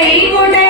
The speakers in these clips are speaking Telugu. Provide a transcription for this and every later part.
கைவுடன்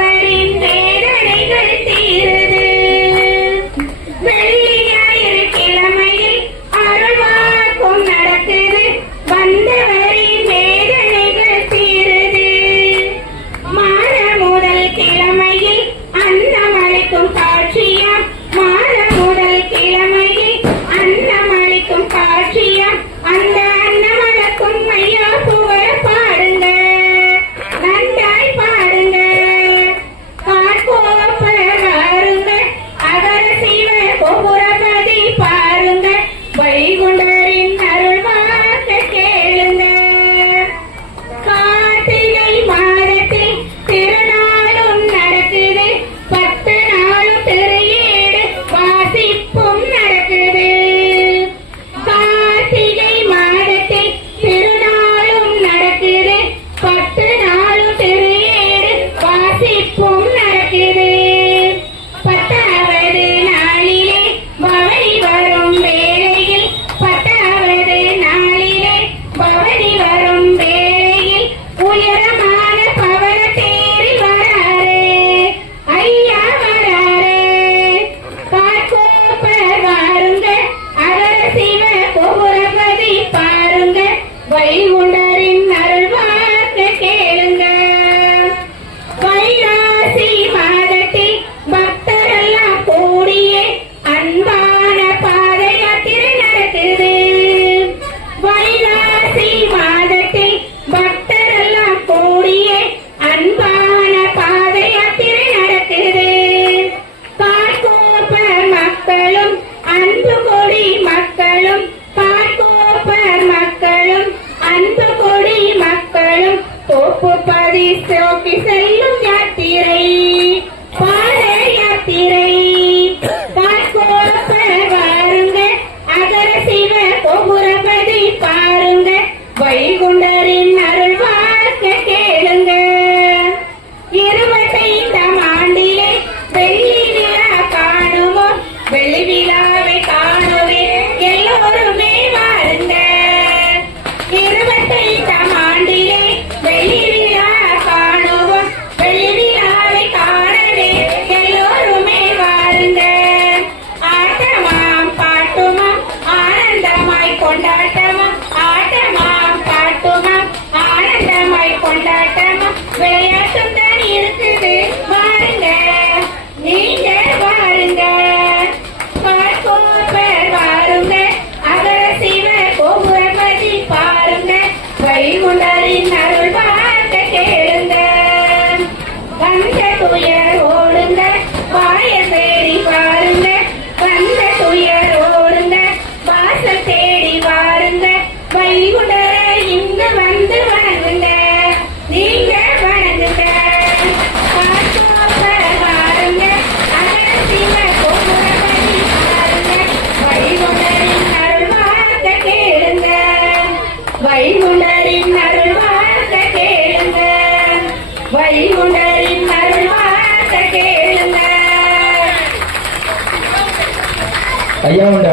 se bauticé y కొండాటం ఆట 哎呀，我们俩。